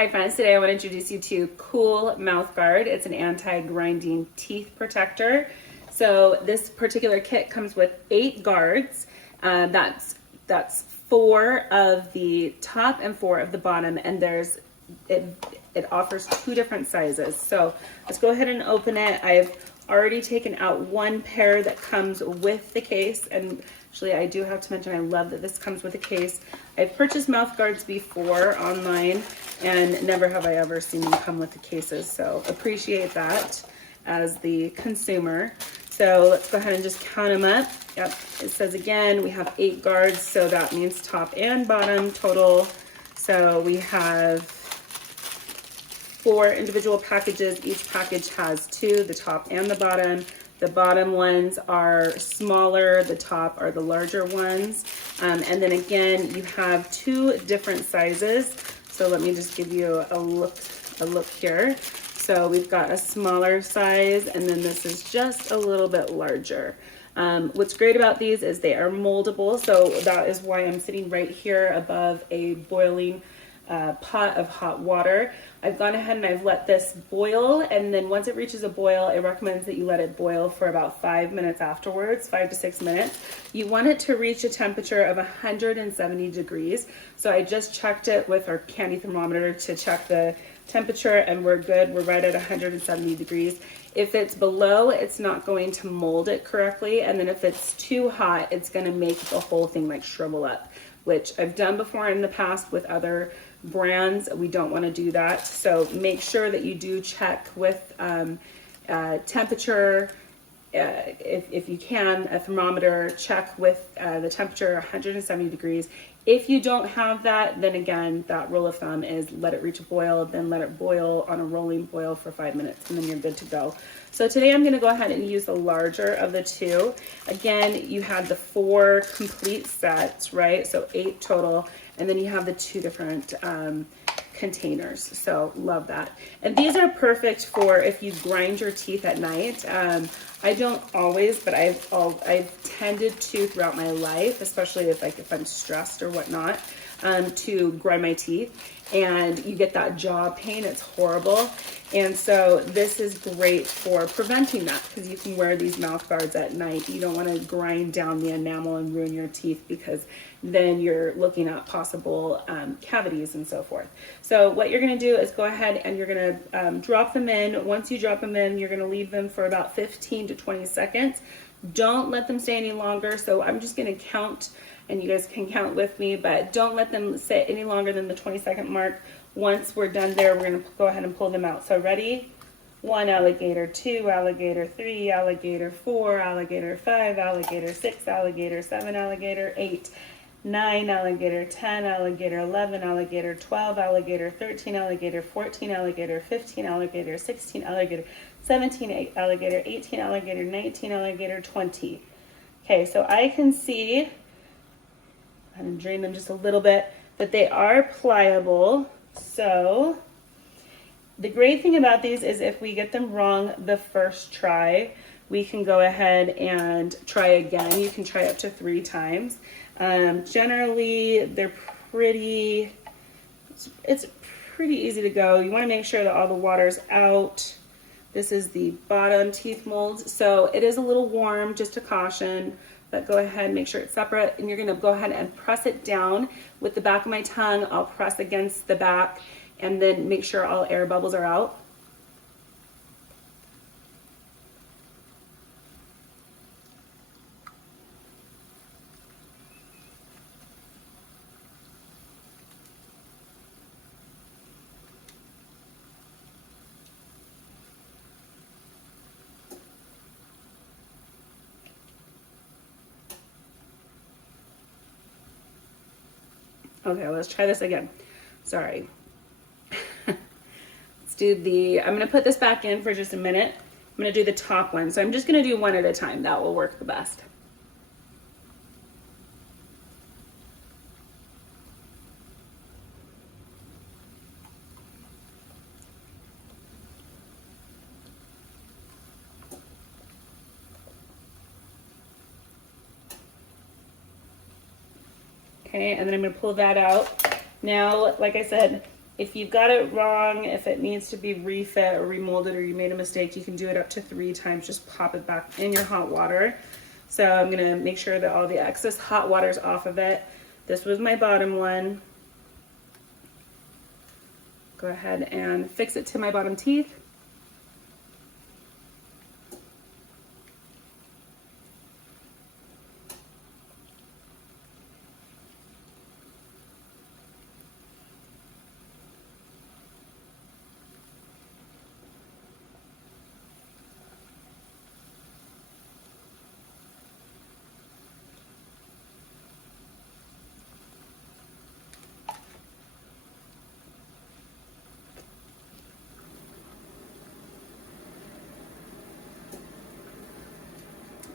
Hi friends, today I want to introduce you to Cool Mouth Guard. It's an anti-grinding teeth protector. So this particular kit comes with 8 guards. That's 4 of the top and 4 of the bottom, and it offers 2 different sizes. So let's go ahead and open it. I've already taken out 1 pair that comes with the case, and actually I do have to mention I love that this comes with a case. I've purchased mouth guards before online, and never have I ever seen them come with the cases, so appreciate that as the consumer. So let's go ahead and just count them up. Yep, it says again we have 8 guards, so that means top and bottom total. So we have 4 individual packages. Each package has 2, the top and the bottom. The bottom ones are smaller, the top are the larger ones. And then again, you have 2 different sizes. So let me just give you a look here. So we've got a smaller size, and then this is just a little bit larger. What's great about these is they are moldable, so that is why I'm sitting right here above a boiling pot of hot water. I've gone ahead and I've let this boil, and then once it reaches a boil, it recommends that you let it boil for about 5 minutes afterwards, 5 to 6 minutes. You want it to reach a temperature of 170 degrees. So I just checked it with our candy thermometer to check the temperature, and we're good. We're right at 170 degrees. If it's below, it's not going to mold it correctly, and then if it's too hot, it's going to make the whole thing like shrivel up, which I've done before in the past with other brands. We don't want to do that, so make sure that you do check with temperature. If you can, a thermometer, check with the temperature 170 degrees. If you don't have that, then again, that rule of thumb is let it reach a boil, then let it boil on a rolling boil for 5 minutes, and then you're good to go. So today I'm going to go ahead and use the larger of the 2. Again, you had the 4 complete sets, right? So 8 total, and then you have the 2 different containers. So love that. And these are perfect for if you grind your teeth at night. I don't always, but I've tended to throughout my life, especially if I'm stressed or whatnot, to grind my teeth, and you get that jaw pain. It's horrible. And so this is great for preventing that, because you can wear these mouth guards at night. You don't want to grind down the enamel and ruin your teeth, because then you're looking at possible cavities and so forth. So what you're going to do is go ahead and you're going to drop them in. Once you drop them in, you're going to leave them for about 15 to 20 seconds. Don't let them stay any longer. So I'm just going to count, and you guys can count with me, but don't let them sit any longer than the 20-second mark. Once we're done there, we're going to go ahead and pull them out. So ready? 1 alligator, 2 alligator, 3 alligator, 4 alligator, 5 alligator, 6 alligator, 7 alligator, 8, 9 alligator, 10 alligator, 11 alligator, 12 alligator, 13 alligator, 14 alligator, 15 alligator, 16 alligator, 17 alligator, 18 alligator, 19 alligator, 20. Okay, so I can see, I'm going to drain them just a little bit, but they are pliable. So the great thing about these is if we get them wrong the first try, we can go ahead and try again. You can try up to 3 times. Generally, they're it's pretty easy to go. You want to make sure that all the water's out. This is the bottom teeth mold, so it is a little warm, just a caution, but go ahead and make sure it's separate, and you're going to go ahead and press it down with the back of my tongue. I'll press against the back and then make sure all air bubbles are out. Okay, let's try this again. Sorry. Let's do I'm going to put this back in for just a minute. I'm going to do the top one. So I'm just going to do one at a time. That will work the best. Okay, and then I'm going to pull that out. Now, like I said, If you've got it wrong, if it needs to be refit or remolded or you made a mistake, you can do it up to 3 times. Just pop it back in your hot water. So I'm gonna make sure that all the excess hot water's off of it. This was my bottom one. Go ahead and fix it to my bottom teeth.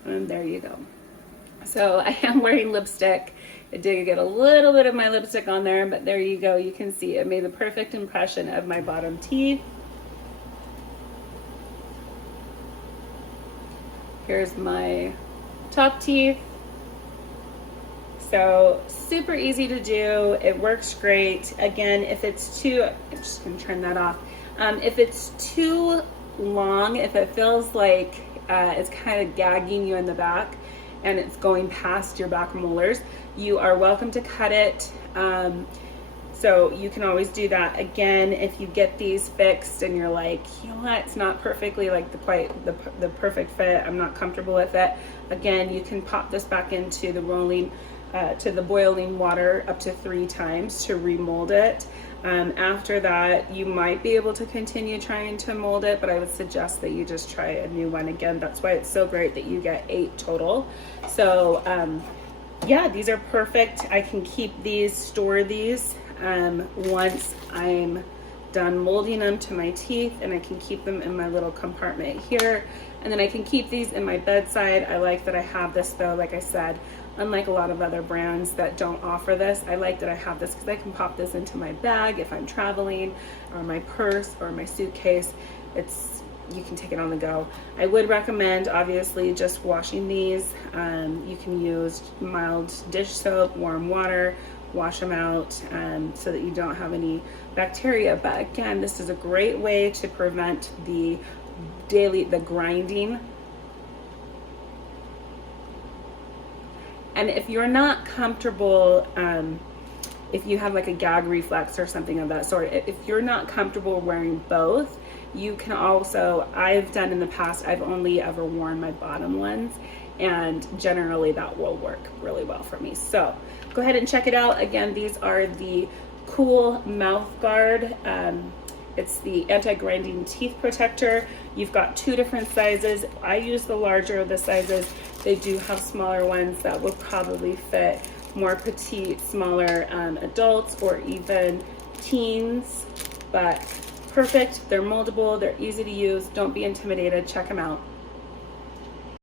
And there you go. So I am wearing lipstick. I did get a little bit of my lipstick on there, but there you go. You can see it made the perfect impression of my bottom teeth. Here's my top teeth. So super easy to do. It works great. Again, if it's too, I'm just gonna turn that off. If it's too long, if it feels like it's kind of gagging you in the back and it's going past your back molars, you are welcome to cut it. So you can always do that. Again, if you get these fixed and you're like, you know what, it's not perfectly like the perfect fit, I'm not comfortable with it. Again, you can pop this back into the boiling water up to 3 times to remold it. After that, you might be able to continue trying to mold it, but I would suggest that you just try a new one again. That's why it's so great that you get 8 total. So yeah, these are perfect. I can keep these, store these once I'm done molding them to my teeth, and I can keep them in my little compartment here. And then I can keep these in my bedside. I like that I have this though, like I said, unlike a lot of other brands that don't offer this, I like that I have this because I can pop this into my bag if I'm traveling, or my purse or my suitcase. You can take it on the go. I would recommend obviously just washing these. You can use mild dish soap, warm water, wash them out so that you don't have any bacteria. But again, this is a great way to prevent the grinding. And if you're not comfortable, if you have like a gag reflex or something of that sort, if you're not comfortable wearing both, you can also, I've done in the past, I've only ever worn my bottom ones, and generally that will work really well for me. So go ahead and check it out. Again, these are the Cool Mouth Guard. It's the anti-grinding teeth protector. You've got 2 different sizes. I use the larger of the sizes. They do have smaller ones that will probably fit more petite, smaller adults or even teens, but perfect. They're moldable, they're easy to use. Don't be intimidated, check them out.